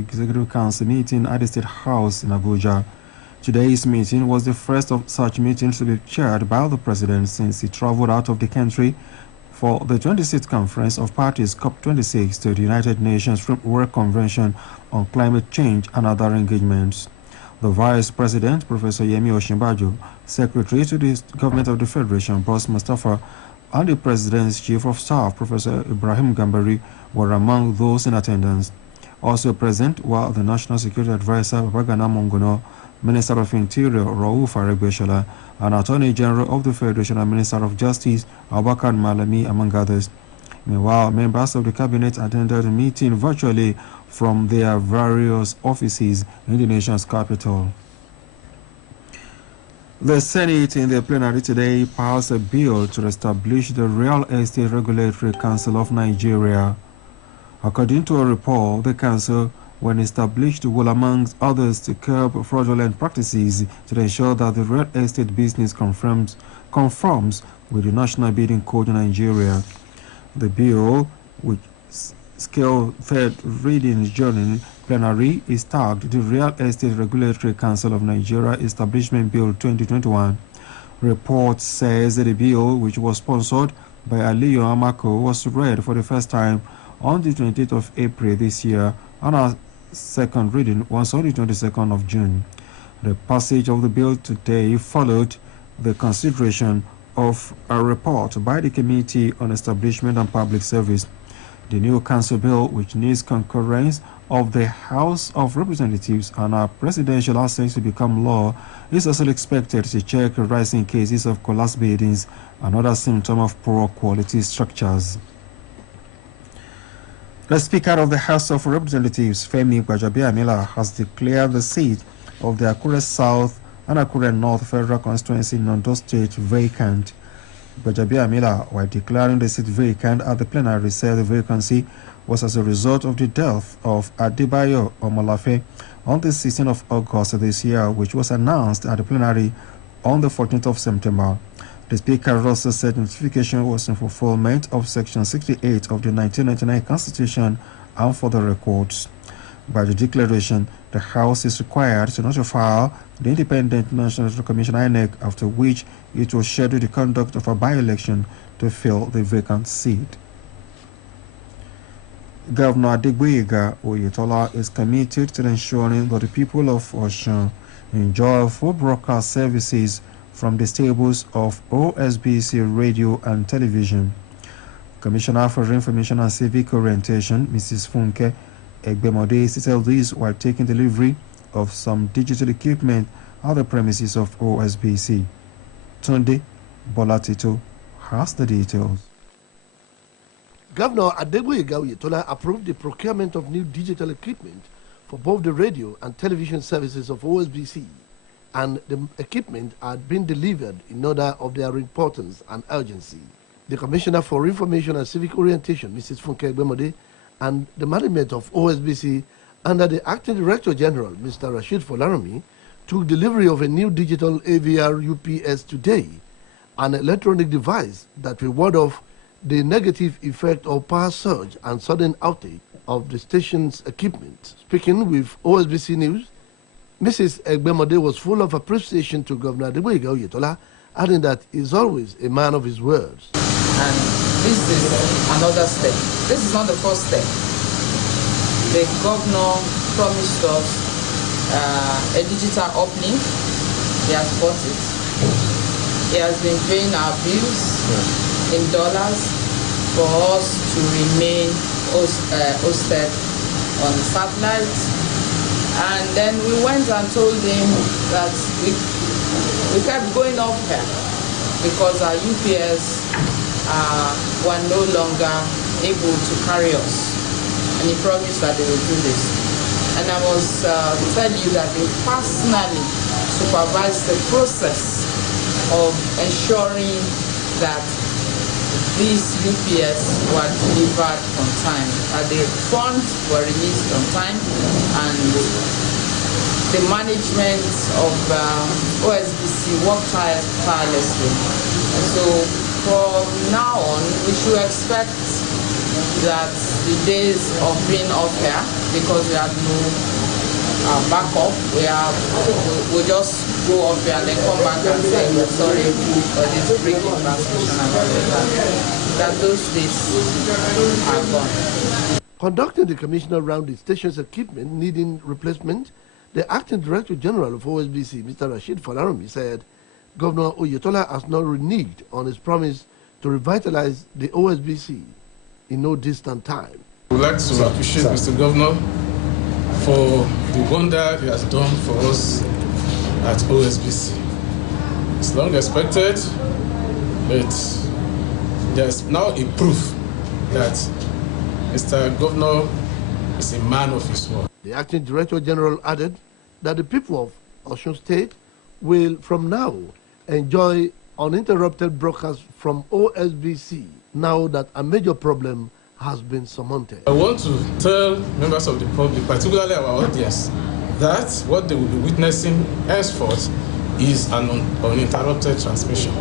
Executive Council meeting at the State House in Abuja. Today's meeting was the first of such meetings to be chaired by the President since he traveled out of the country for the 26th Conference of Parties COP26 to the United Nations Framework Convention on Climate Change and other engagements. The Vice President, Professor Yemi Osinbajo, Secretary to the Government of the Federation, Boss Mustafa, and the President's Chief of Staff, Professor Ibrahim Gambari, were among those in attendance. Also present were the National Security Advisor, Babagana Mongono, Minister of Interior, Raouf Aregbesola, and Attorney General of the Federation and Minister of Justice, Abubakar Malami, among others. Meanwhile, members of the Cabinet attended the meeting virtually from their various offices in the nation's capital. The Senate in the plenary today passed a bill to establish the Real Estate Regulatory Council of Nigeria. According to a report, the council, when established, will, among others, to curb fraudulent practices to ensure that the real estate business conforms with the National Bidding Code in Nigeria. The bill, which scale third reading during plenary, is tagged the Real Estate Regulatory Council of Nigeria Establishment Bill 2021. Report says that the bill, which was sponsored by Aliyu Amako, was read for the first time on the 28th of April this year, and a second reading was on the 22nd of June. The passage of the bill today followed the consideration of a report by the Committee on Establishment and Public Service. The new council bill, which needs concurrence of the House of Representatives and a presidential assent to become law, is also expected to check rising cases of collapse biddings, another symptom of poor quality structures. The Speaker of the House of Representatives, Femi Gbajabiamila, has declared the seat of the Akure South and Akure North Federal Constituency in Ondo State vacant. Gbajabiamila, while declaring the seat vacant at the plenary, said the vacancy was as a result of the death of Adebayo Omolafe on the 16th of August this year, which was announced at the plenary on the 14th of September. The Speaker also said notification was in fulfillment of Section 68 of the 1999 Constitution and for the records. By the declaration, the House is required to notify the Independent National Electoral Commission (INEC), after which it will schedule the conduct of a by-election to fill the vacant seat. Governor Adegboyega Oyetola is committed to ensuring that the people of Osun enjoy full broadcast services from the stables of OSBC Radio and Television. Commissioner for Information and Civic Orientation, Mrs. Funke Egbemode, stated this while taking delivery of some digital equipment at the premises of OSBC. Tunde Bolatito has the details. Governor Adegboyega Oyetola approved the procurement of new digital equipment for both the radio and television services of OSBC, and the equipment had been delivered in order of their importance and urgency. The Commissioner for Information and Civic Orientation, Mrs. Funke Egbemode, and the management of OSBC under the Acting Director General, Mr. Rashid Folarami, took delivery of a new digital AVR UPS today, an electronic device that will ward off the negative effect of power surge and sudden outage of the station's equipment. Speaking with OSBC News, Mrs. Egbemode was full of appreciation to Governor Adegboyega Oyetola, adding that he's always a man of his words. And this is another step. This is not the first step. The governor promised us a digital uplink. He has bought it. He has been paying our bills in dollars for us to remain hosted on satellite. And then we went and told him that we kept going up here because our UPS were no longer able to carry us. And he promised that they would do this. And I must tell you that they personally supervised the process of ensuring that these UPS were delivered on time. The funds were released on time, and the management of OSBC worked tirelessly. And so from now on, we should expect that the days of being off air, because we had no backup, we just go off air and then come back and say we're sorry for this break in transmission and all of that those days are gone. Conducting the commissioner round the station's equipment needing replacement, the acting director general of OSBC, Mr. Rashid Falaromi, said Governor Oyetola has not reneged on his promise to revitalize the OSBC in no distant time. We would like to appreciate Mr. Governor for the wonder he has done for us at OSBC. It's long expected, but there's now a proof that Mr. Governor is a man of his word. The acting director general added that the people of Osun State will from now enjoy uninterrupted broadcasts from OSBC now that a major problem has been surmounted. I want to tell members of the public, particularly our audience, that what they will be witnessing henceforth is an uninterrupted transmission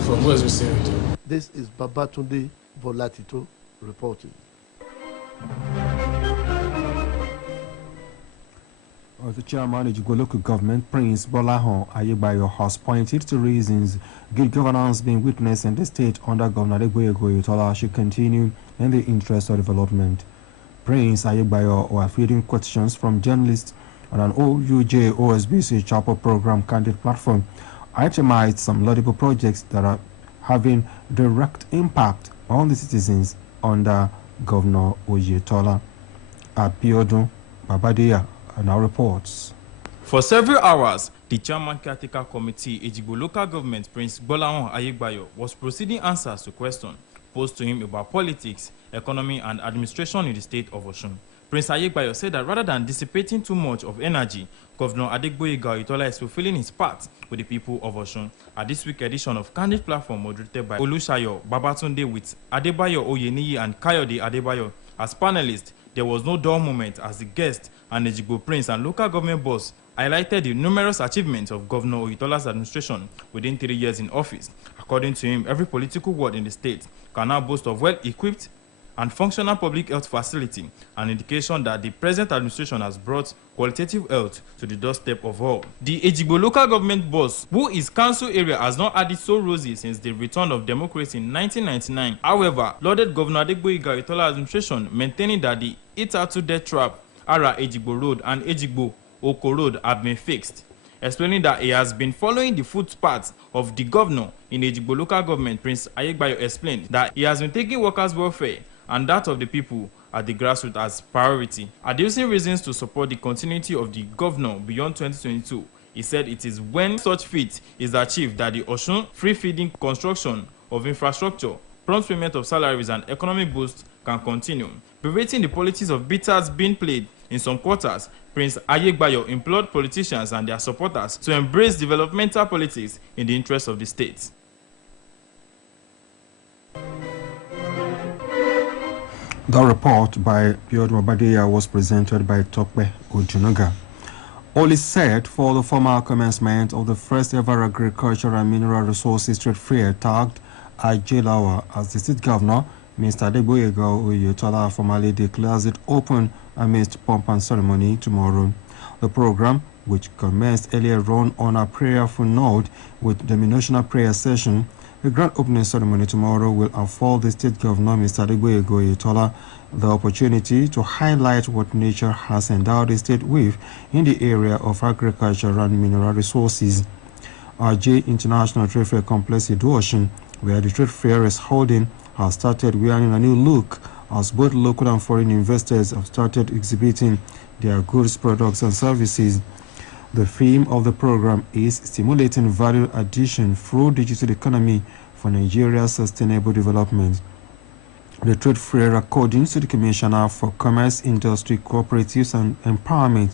from OSBC Radio. This is Babatunde Bolatito reporting. The chairman of the local government, Prince Bolahon Ayegbayo, has pointed to reasons good governance being witnessed in the state under Governor Adegboyega Oyetola should continue in the interest of development. Prince Ayegbayo was fielding questions from journalists on an OUJ OSBC chapel program candidate platform, itemized some laudable projects that are having direct impact on the citizens under Governor Oyetola. Abiodun Babadeya now reports. For several hours, the chairman caretaker committee, Ejigbo local government, Prince Bolahon Ayegbayo, was proceeding answers to questions posed to him about politics, economy, and administration in the state of Osun. Prince Ayegbayo said that rather than dissipating too much of energy, Governor Adegboyega Oyetola is fulfilling his part with the people of Osun. At this week's edition of Candid Platform, moderated by Olushayo Babatunde with Adebayo Oyeniyi and Kayode Adebayo as panelists, there was no dull moment as the guest and Ejigbo Prince and local government boss highlighted the numerous achievements of Governor Oyetola's administration within 3 years in office. According to him, every political ward in the state can now boast of well-equipped and functional public health facility, an indication that the present administration has brought qualitative health to the doorstep of all. The Ejigbo local government boss, who is council area has not had it so rosy since the return of democracy in 1999, however, lauded Governor Adegboyega Oyetola's administration, maintaining that the Itatu death trap, Ara Ejigbo Road and Ejigbo Oko Road have been fixed, explaining that he has been following the footpaths of the governor in Ejigbo local government. Prince Ayegbayo explained that he has been taking workers' welfare and that of the people at the grassroots as priority. Adducing reasons to support the continuity of the governor beyond 2022, he said it is when such feat is achieved that the Osun free-feeding construction of infrastructure, prompt payment of salaries and economic boost can continue. Berating the politics of bitters being played in some quarters, Prince Ayegbayo implored politicians and their supporters to embrace developmental politics in the interest of the state. The report by Abiodun Babadeya was presented by Tokpe Ojunuga. All is set for the formal commencement of the first ever agricultural and mineral resources trade fair tagged Ajelawa as the state governor, Mr. Adegboyega Oyetola, formally declares it open amidst pomp and ceremony tomorrow. The program, which commenced earlier on a prayerful note with the national prayer session, the grand opening ceremony tomorrow will afford the state governor, Mr. Adegboyega Oyetola, the opportunity to highlight what nature has endowed the state with in the area of agriculture and mineral resources. RJ International Trade Fair Complex in Osun, where the trade fair is holding, has started wearing a new look as both local and foreign investors have started exhibiting their goods, products, and services. The theme of the program is stimulating value addition through digital economy for Nigeria's sustainable development. The trade fair, according to the Commissioner for Commerce, Industry, Cooperatives and Empowerment,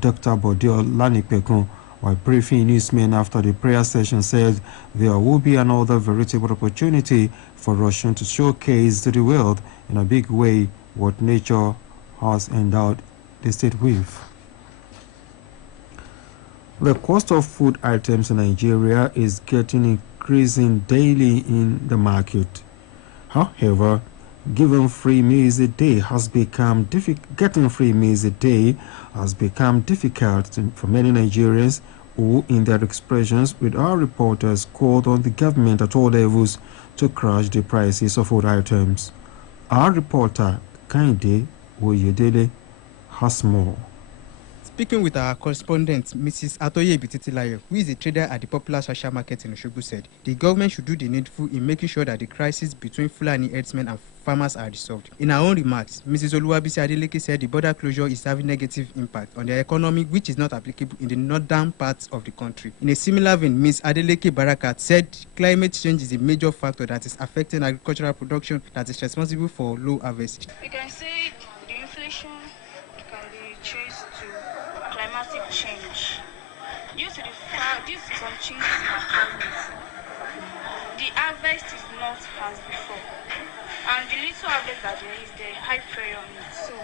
Dr. Bodil Lanipekun, while briefing newsmen after the prayer session, said there will be another veritable opportunity for Osun to showcase to the world in a big way what nature has endowed the state with. The cost of food items in Nigeria is getting increasing daily in the market. However, Getting free meals a day has become difficult for many Nigerians who, in their expressions with our reporters, called on the government at all levels to crash the prices of food items. Our reporter, Kainde Oyedele, has more. Speaking with our correspondent, Mrs. Atoye Bititilayo, who is a trader at the popular social market in Osogbo, said the government should do the needful in making sure that the crisis between Fulani herdsmen and farmers are resolved. In her own remarks, Mrs. Oluwabisi Adeleke said the border closure is having negative impact on the economy, which is not applicable in the northern parts of the country. In a similar vein, Ms. Adeleke Barakat said climate change is a major factor that is affecting agricultural production that is responsible for low harvest. We can say the inflation can be traced to climatic change. Due to some changes in our climate, the harvest is not as before. And the little harvest that there is, the high pressure on it. So,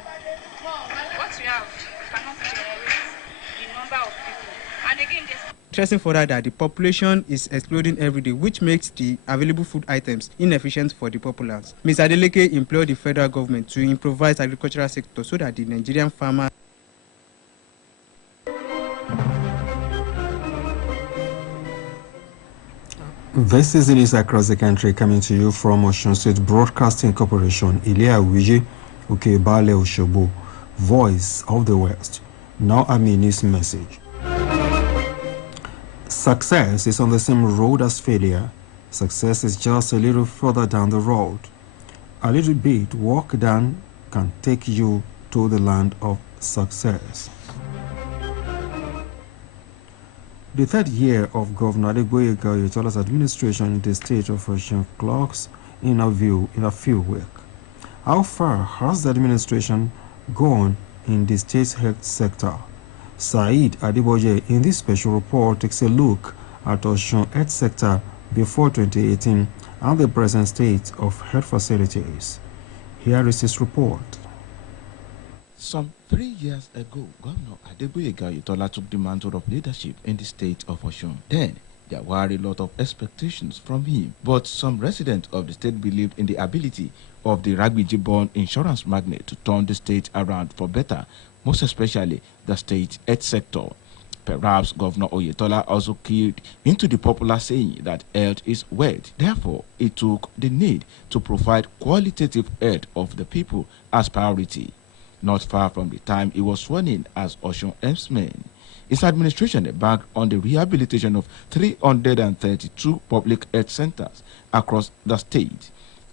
what we have cannot generate the number of people. And again, Stressing further that the population is exploding every day, which makes the available food items inefficient for the populace. Ms. Adeleke implored the federal government to improvise agricultural sector so that the Nigerian farmer. This is the news across the country coming to you from Osun State Broadcasting Corporation, Ilea Wiji, Ukebale Oshobo, Voice of the West. Now I mean this message. Success is on the same road as failure. Success is just a little further down the road. A little bit walk down can take you to the land of success. The third year of Governor Adegboyega Oyetola's administration in the state of Osun clocks in a few weeks. How far has the administration gone in the state's health sector? Saeed Adeboye in this special report takes a look at Osun health sector before 2018 and the present state of health facilities. Here is his report. Some 3 years ago, Governor Adegboyega Oyetola took the mantle of leadership in the state of Osun. Then, there were a lot of expectations from him, but some residents of the state believed in the ability of the Ragbiji-born insurance magnate to turn the state around for better, most especially the state health sector. Perhaps Governor Oyetola also keyed into the popular saying that health is wealth. Therefore, he took the need to provide qualitative health of the people as priority. Not far from the time he was sworn in as Osun herdsman, his administration embarked on the rehabilitation of 332 public health centers across the state.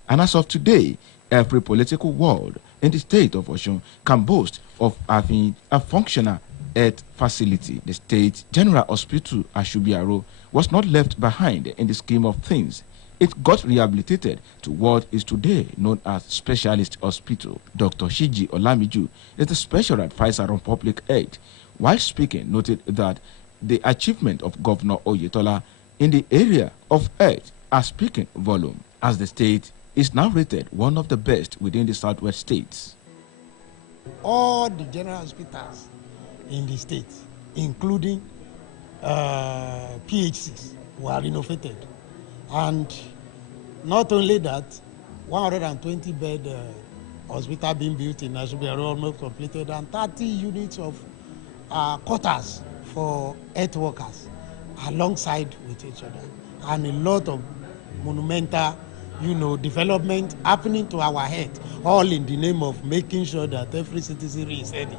And as of today, every political ward in the state of Osun can boast of having a functional health facility. The state general hospital at Shubiaro was not left behind in the scheme of things. It got rehabilitated to what is today known as Specialist Hospital. Dr. Shiji Olamiju is the special advisor on public health. While speaking, noted that the achievement of Governor Oyetola in the area of health are speaking volume, as the state is now rated one of the best within the southwest states. All the general hospitals in the state, including PHCs, were renovated. And not only that, 120 bed hospital being built in Ashubi are almost completed, and 30 units of quarters for health workers alongside with each other, and a lot of monumental, development happening to our health, all in the name of making sure that every citizen is healthy.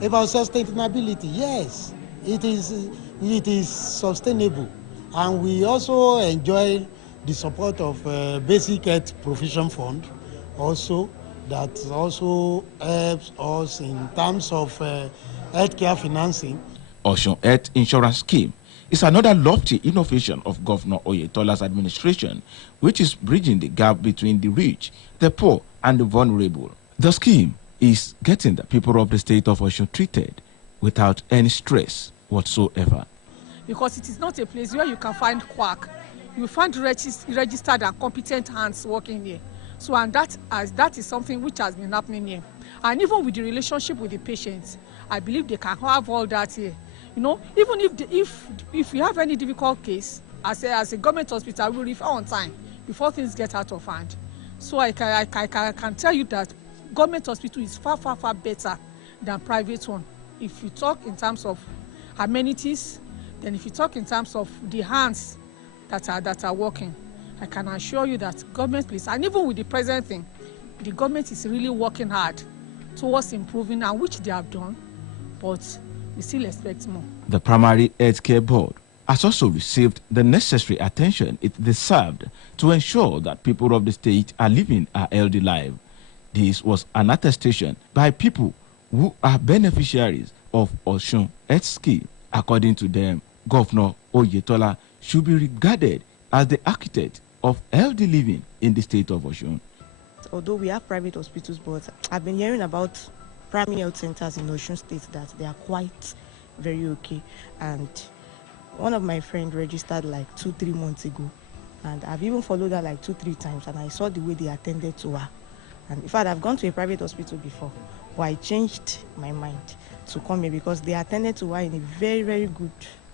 About sustainability, yes, it is sustainable. And we also enjoy the support of Basic Health Provision Fund, also that also helps us in terms of healthcare financing. Osun Health Insurance Scheme is another lofty innovation of Governor Oyetola's administration, which is bridging the gap between the rich, the poor, and the vulnerable. The scheme is getting the people of the state of Osun treated without any stress whatsoever. Because it is not a place where you can find quack. You find registered and competent hands working here. So, and that is something which has been happening here. And even with the relationship with the patients, I believe they can have all that here. Even if we have any difficult case, as a government hospital, we refer on time before things get out of hand. So I can tell you that government hospital is far better than private one. If you talk in terms of amenities, then if you talk in terms of the hands that are working, I can assure you that government place, and even with the present thing, the government is really working hard towards improving, and which they have done, but we still expect more. The Primary Healthcare Board has also received the necessary attention it deserved to ensure that people of the state are living a healthy life. This was an attestation by people who are beneficiaries of Osun Health Scheme. According to them, Governor Oyetola should be regarded as the architect of healthy living in the state of Osun. Although we have private hospitals, but I've been hearing about primary health centers in Osun State that they are quite very okay. And one of my friends registered like 2-3 months ago, and I've even followed her like 2-3 times, and I saw the way they attended to her. And in fact, I've gone to a private hospital before, but I changed my mind to come here because they attended to her in a very good